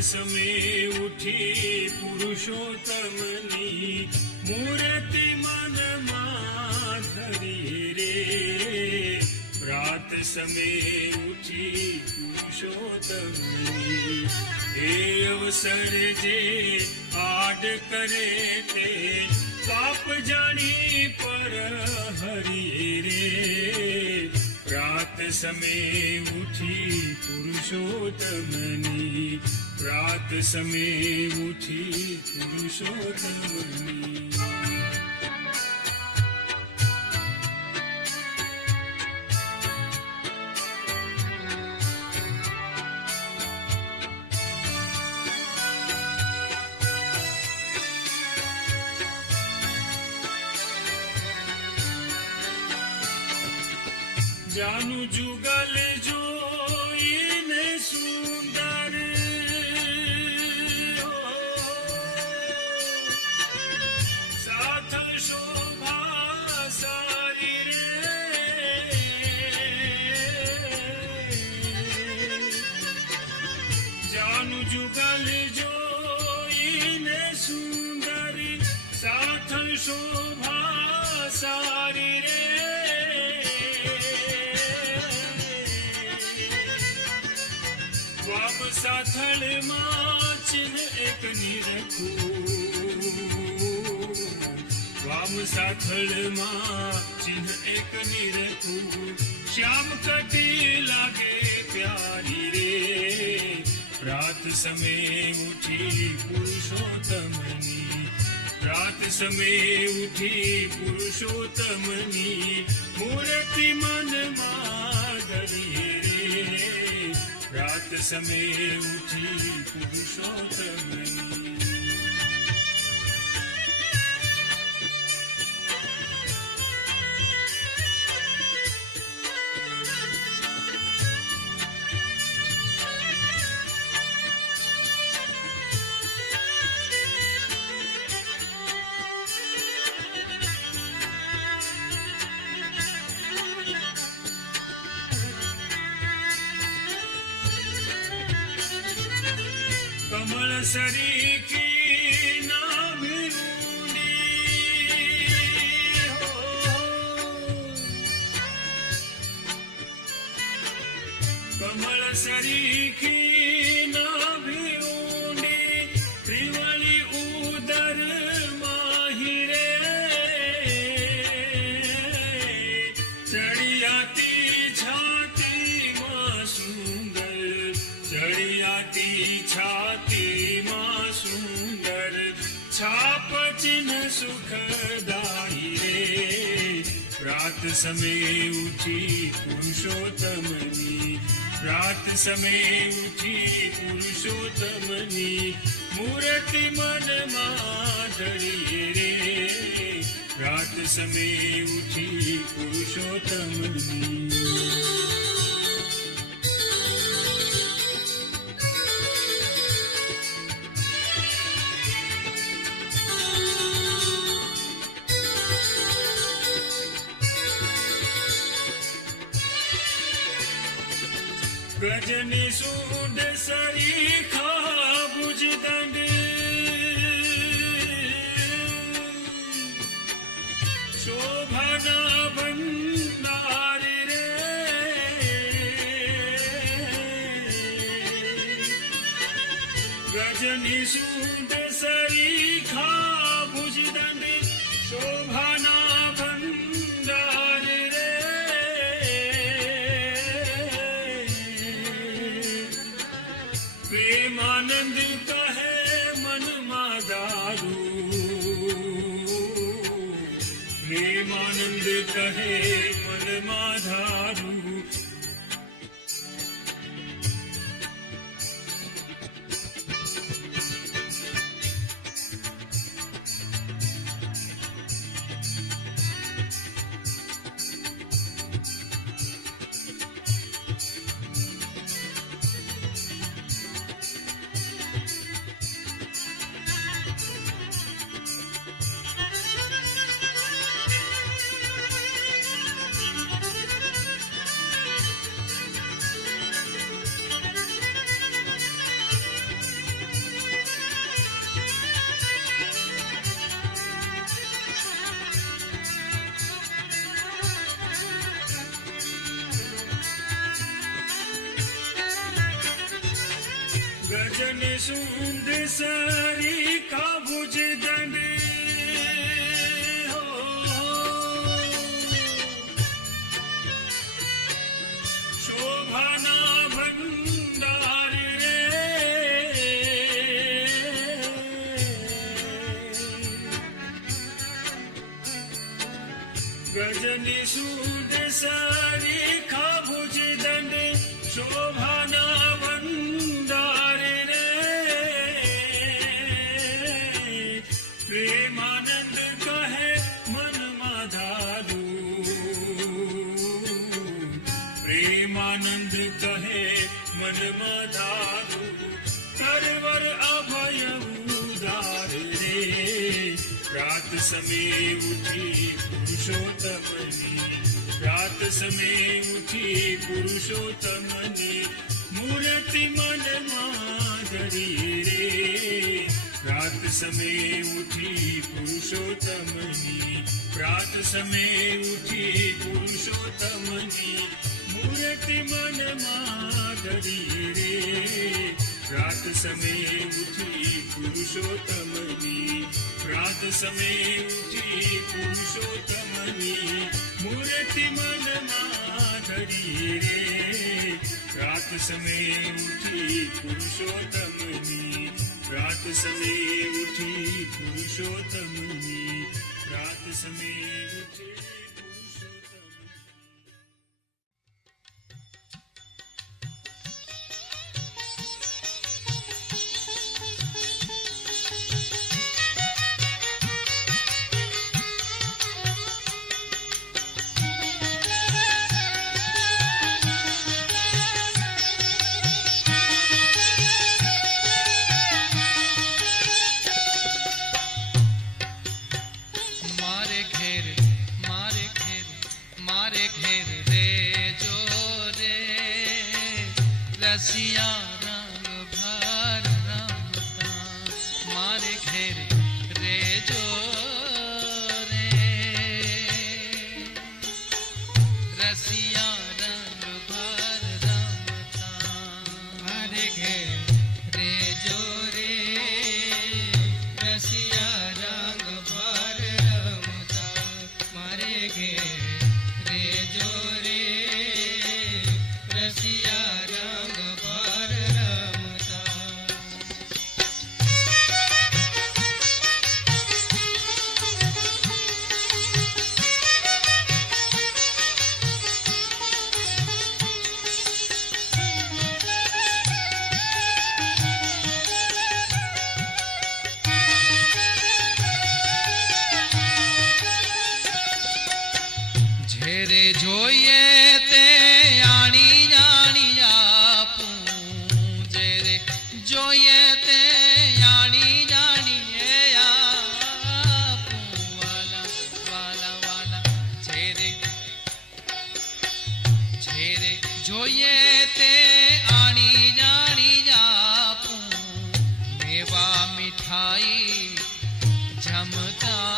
સમે ઉઠી પુરુષોત્તમની મૂર્તિ મનમાં ધરી રે. પ્રાત સમે ઉઠી પુરુષોત્તમની એ અવસર જે આડ કરે તે, પાપ જાણી પર હરી રે. समय उठी पुरुषोत्तमनी। प्रात समय उठी पुरुषोत्तमनी। જાનું જુગલ જોઈને વામ સાથળમાં ચિહ્ન એક નિરખું શ્યામ કટી લાગે પ્યારી રે રાત સમય ઉઠી પુરુષોત્તમની રાત સમય ઉઠી પુરુષોત્તમની મૂર્તિ મનમાં ધરી રે રાત સમય ઉઠી પુરુષોત્તમની शरीकी नाम कमल शरीकी नाम રાત સમય ઉઠી પુરુષોત્તમની, રાત સમય ઉઠી પુરુષોત્તમની, મૂર્તિ મનમાં ધરી રે. રાત સમય ઉઠી પુરુષોત્તમની ગજની સૂંઢ સરીખા ભુજ દંડ. શોભાના ભંડાર રે. ગજની જની સૂડ સારી समय उठी पुरुषोत्तमनी। प्रात समय उठी पुरुषोत्तमनी। मूर्ति मन माधरी रे। प्रात समय उठी उषोत्तमी प्रार्थ समय उठी पुरुषोत्तमी मूर्ति मन माधरी रे। प्रात समय उठी पुरुषोत्तमनी प्रात समय उठी पुरुषोत्तमनी मूर्ति मन माधरी रे प्रात समय उठी पुरुषोत्तमनी प्रात समय उठी पुरुषोत्तमनी प्रात समय उठी रसिया चमका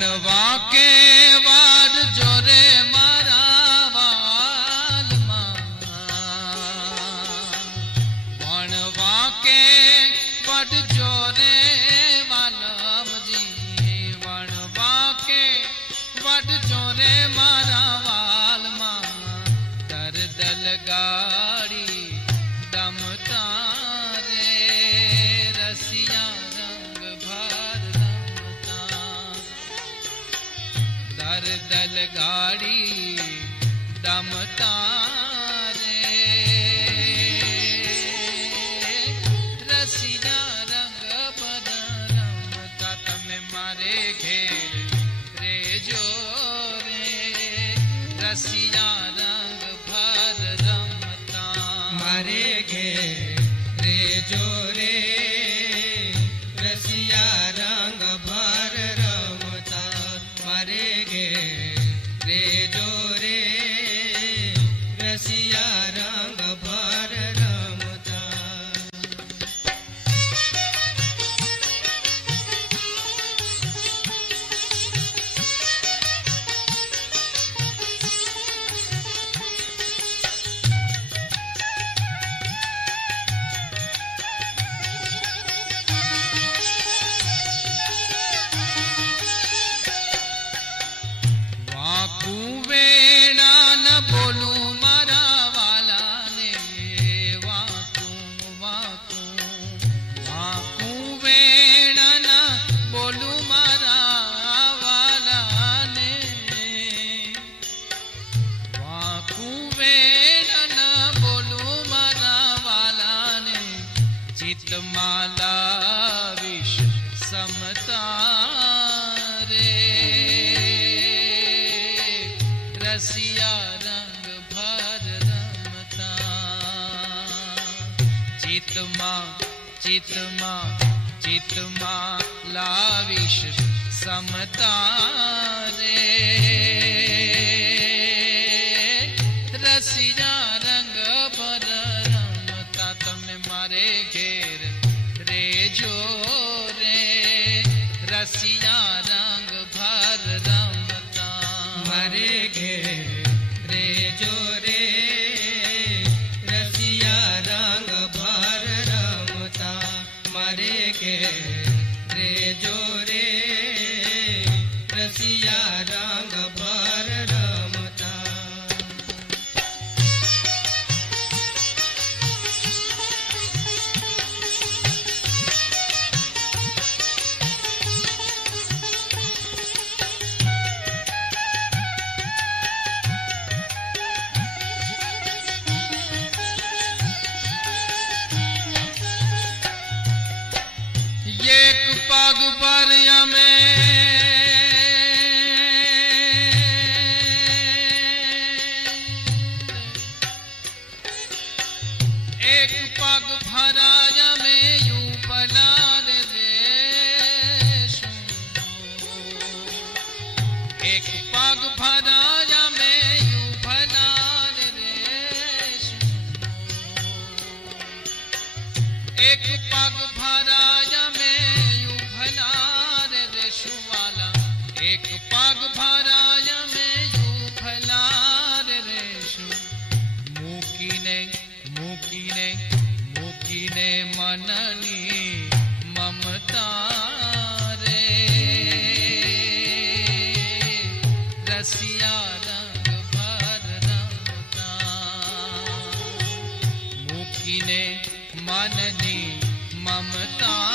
வாக்கு ચિતમાં ચિતમાં લાવીશ સમતા રે हरे के रे जो रे रसिया एक पग भर रसिया रंग भर मुखी ने मन ने ममता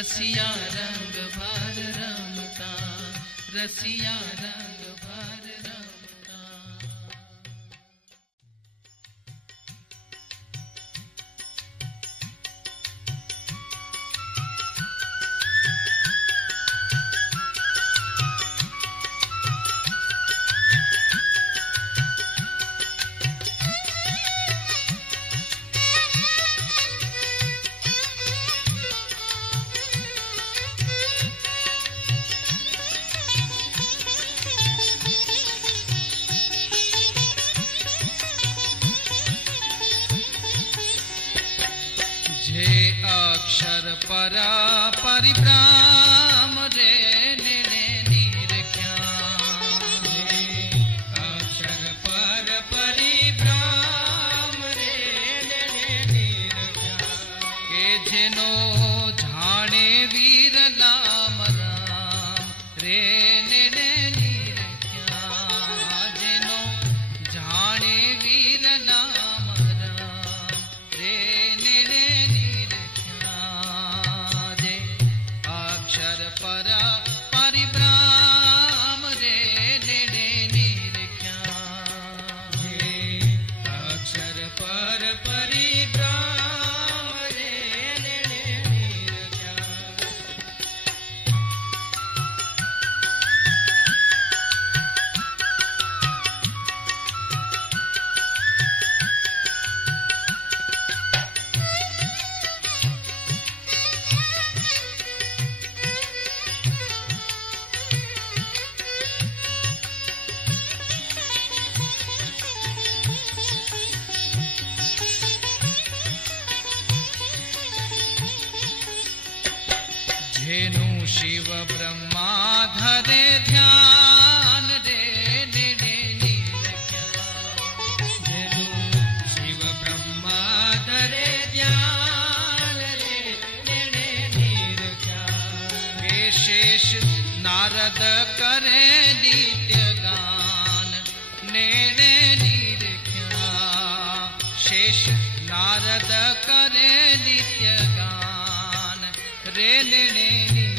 रसिया रंग भार रमता रसिया रंग विशेष नारद करे नित्य गान। नेणे निरख्या शेष नारद करे नित्य के नित्यगानरेल ने